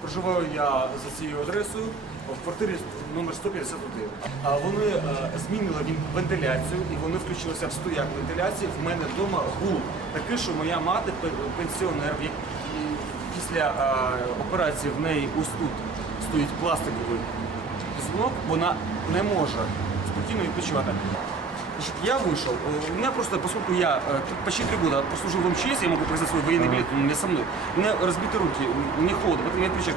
Проживаю я за цією адресою в квартирі номер 151. А вони е, змінили вентиляцію і вони включилися в стояк вентиляції. В мене вдома гул такий, що моя мати пенсіонер, після е, операції в неї ось тут стоїть пластиковий звонок, вона не може спокійно відпочивати. Значит, Я вышел, у меня просто, поскольку я э, почти три года прослужил в МЧС, я могу показать свой военный билет, он у меня со мной. У меня разбиты руки, мне холодно, поэтому я отвечаю.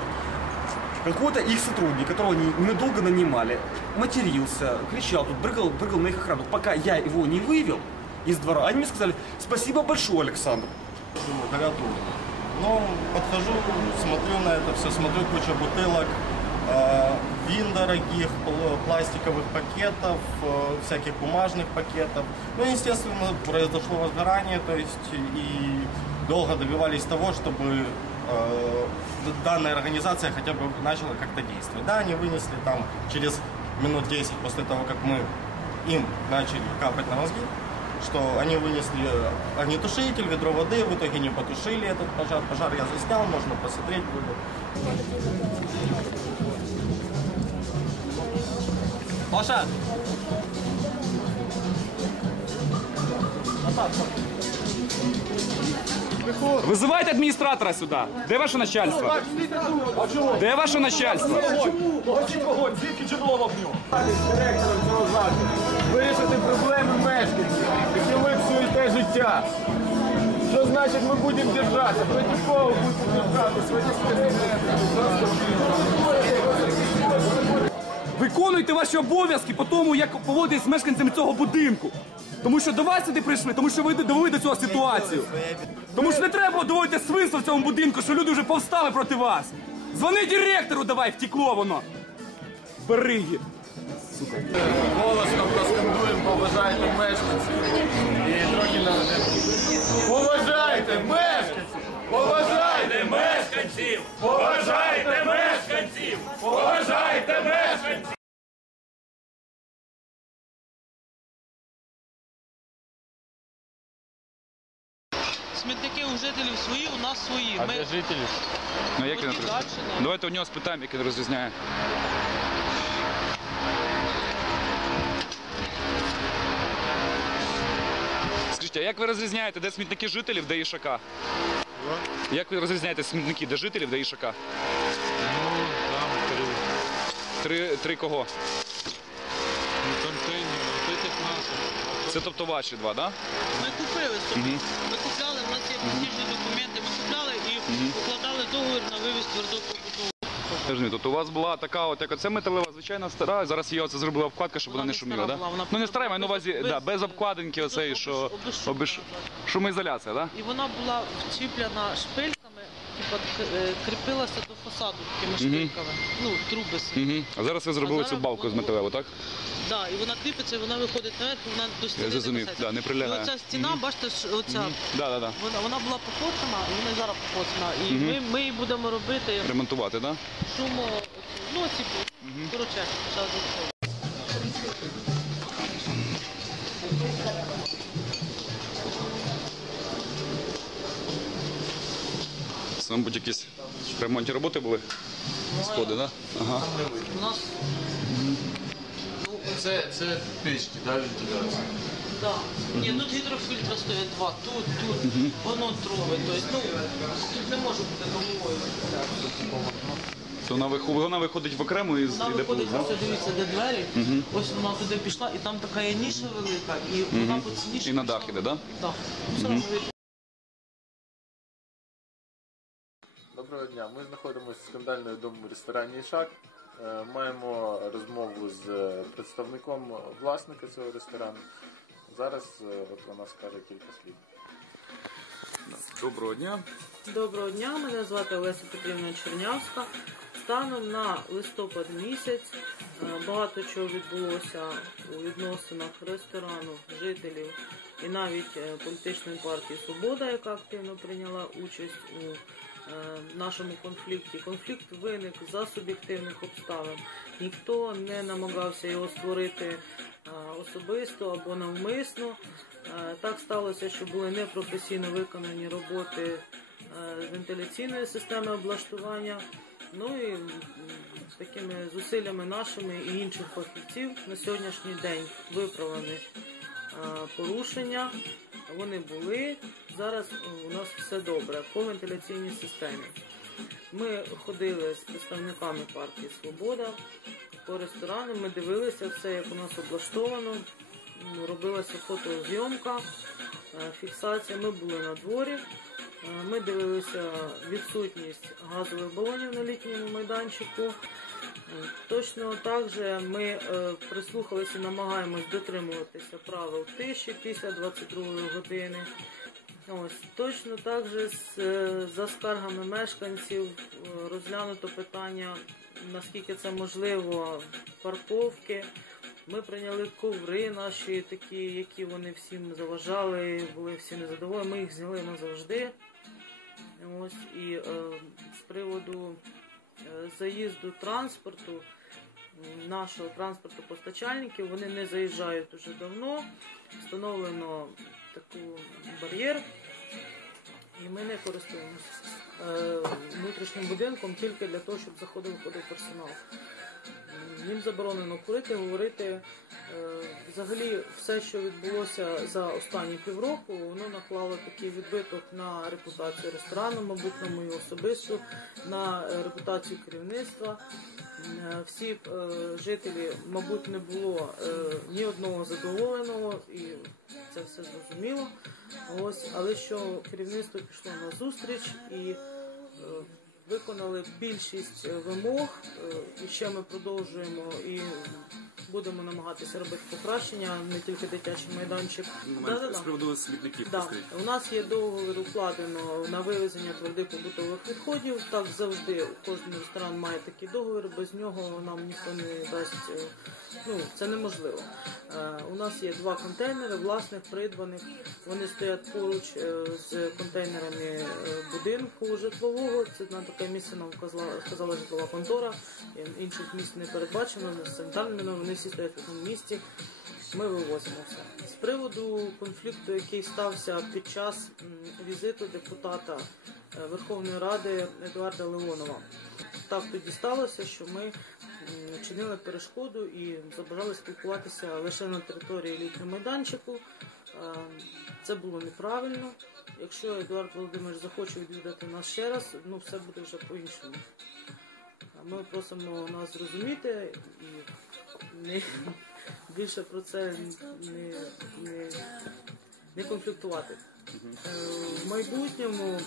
Какой-то их сотрудник, которого они недолго нанимали, матерился, кричал, тут прыгал, прыгал на их охрану. Пока я его не вывел из двора, они мне сказали, спасибо большое, Александр. урны. Ну, подхожу, смотрю на это все, смотрю куча бутылок, вин дорогих, пл- пластиковых пакетов, э, всяких бумажных пакетов. Ну, естественно, произошло возгорание, то есть и долго добивались того, чтобы э, данная организация хотя бы начала как-то действовать. Да, они вынесли там через минут 10 после того, как мы им начали капать на мозги, что они вынесли э, огнетушитель, ведро воды, в итоге не потушили этот пожар. Пожар я заснял, можно посмотреть будет. Паша! Вызывайте администратора сюда. Де ваше начальство? Де ваше начальство? директором цього закладу. Вирішити проблеми мешканців, які ви псуєте життя. Що значить ми будемо держатися? Проти кого будемо держатися? Виконуйте ваші обов'язки по тому, як поводитесь з мешканцями цього будинку. Тому що до вас сюди прийшли, тому що ви довели до цього ситуацію. Тому що не треба доводити свинство в цьому будинку, що люди вже повстали проти вас. Дзвони директору давай, втекло воно. Бериги. голосно проскандуємо, поважайте мешканців. І трохи наведемо. Поважайте мешканців! У жителів свої, у нас свої. Ми жителі? Ну як він він розрізняє? Давайте у нього спитаємо, як він розрізняє. Скажіть, а як ви розрізняєте, де смітники жителів, де ішака? Як ви розрізняєте смітники, де жителів, де ішака? Ну, там три Три, три кого? Це тобто ваші два, так? Да? Ми купили собі. Ми купляли, у нас є платіжні документи, ми купляли і укладали договір на вивіз твердого побутового. Скажи, тут у вас була така, от як оце металева, звичайно, стара, зараз її оце зробила обкладка, щоб вона, Вона не не шуміла, так? була, вона Ну не стара, я маю на увазі, без- да, без обкладинки оцеї, що обеш... шумоізоляція, так? Да? І вона була вчіплена е, кріпилася до фасаду такими шпильками. Ну, труби. Угу. А зараз ви зробили А цю зараз балку з воно- металеву, так? Да, і вона кріпиться, і вона виходить наверх, і вона до стіни зрозумів, несеться. да, не прилягає. І оця стіна, бачите, оця, вона, вона була покоцана, і вона і зараз покоцана. І ми, ми її будемо робити Ремонтувати, так? шумо, ну, типу, коротше, зараз Це, мабуть, якісь ремонтні роботи були? Сходи, так? Ага. У нас, Це, це печки, да, вентиляція. да. Ні, тут гідрофільтри стоять два, тут, тут, воно троє. Тобто, ну, тут не може бути домової. То вона, виху- вона виходить в окрему і Вона йде виходить, да? ось дивіться, де двері. Ось вона туди пішла, і там така є ніша велика, і вона по цій ніші І на пішла. дах іде, так? Да? Так. Все одно Доброго дня. Ми знаходимося в скандальному дому ресторані Ішак. Е, Маємо розмову з е, представником власника цього ресторану. Зараз е, от вона скаже кілька слів. Доброго дня. Доброго дня, мене звати Олеся Петрівна Чернявська. Станом на листопад місяць багато чого відбулося у відносинах ресторану, жителів і навіть е, політичної партії Свобода, яка активно прийняла участь у е, нашому конфлікті. Конфлікт виник за суб'єктивних обставин. Ніхто не намагався його створити е, особисто або навмисно. Так сталося, що були непрофесійно виконані роботи вентиляційної системи облаштування Ну і м, такими зусиллями нашими і інших фахівців на сьогоднішній день виправлені порушення. Вони були. Зараз е, у нас все добре по вентиляційній системі. Ми ходили з представниками партії Свобода по ресторану. Ми дивилися все, як у нас облаштовано. Робилася фотозйомка, е, фіксація. Ми були на дворі. Е, Ми дивилися відсутність газових балонів на літньому майданчику. Е, Точно так же ми е, прислухалися намагаємось дотримуватися правил тиші після 22 години. Ось точно так же за скаргами мешканців розглянуто питання, наскільки це можливо, парковки. Ми прийняли коври наші такі, які вони всім заважали, були всі незадоволені. Ми їх зняли назавжди. Ось і е, з приводу е, заїзду транспорту, нашого транспорту постачальників, вони не заїжджають уже давно. Встановлено такий бар'єр, і ми не користуємося е, внутрішнім будинком тільки для того, щоб заходив виходив персонал. Їм заборонено курити, говорити. Е, Взагалі, все, що відбулося за останні півроку, воно наклало такий відбиток на репутацію ресторану, мабуть, на мою особисту, на е, репутацію керівництва. Е, Всі жителі, мабуть, не було ні одного задоволеного, і це все зрозуміло. Ось, але що керівництво пішло на зустріч і виконали більшість е, вимог, е, і ще ми продовжуємо і будемо намагатися робити покращення, не тільки дитячий майданчик. Да-да-да. З приводу смітників. Да. У нас є договір укладено на вивезення твердих побутових відходів. Так завжди кожен ресторан має такий договір. Без нього нам ніхто не дасть. е, Ну це неможливо. У нас є два контейнери, власних придбаних. Вони стоять поруч з контейнерами будинку житлового. Це на таке місце нам сказала житлова контора. Інших місць не передбачено з санітарними. Вони всі стоять в одному місці. Ми вивозимо все. З приводу конфлікту, який стався під час візиту депутата е, Верховної Ради Едуарда Леонова. Так тоді сталося, що ми чинили перешкоду і забажали спілкуватися лише на території літнього майданчику. Е, Це було неправильно. Якщо Едуард Володимирович захоче відвідати нас ще раз, ну все буде вже по-іншому. Ми просимо нас зрозуміти і не, більше про це не, не, не конфліктувати. Е, В майбутньому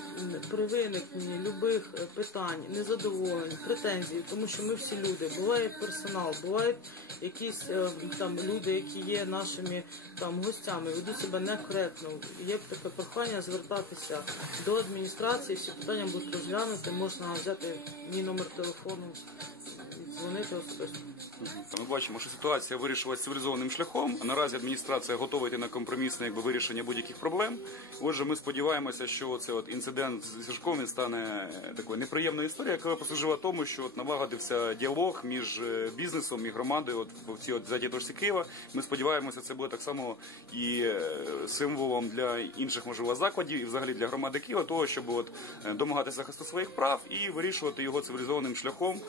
при виникненні любих е, питань, незадоволень, претензій, тому що ми всі люди, буває персонал, бувають якісь е, там люди, які є нашими там гостями, ведуть себе некоректно. Є таке прохання звертатися до адміністрації, всі питання будуть розглянути, можна взяти мій номер телефону, дзвонити особисто. Ми бачимо, що ситуація вирішилася цивілізованим шляхом. Наразі адміністрація готова йти на компромісне якби, вирішення будь-яких проблем. Отже, ми сподіваємося, що цей от інцидент з Сіржком він стане такою неприємною історією, яка послужила тому, що от налагодився діалог між е, бізнесом і громадою от в цій от задній точці Києва. Ми сподіваємося, це буде так само і е, символом для інших можливо закладів і взагалі для громади Києва, того, щоб от е, домагатися захисту своїх прав і вирішувати його цивілізованим шляхом,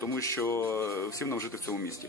тому що е, всім нам жити в цьому місті.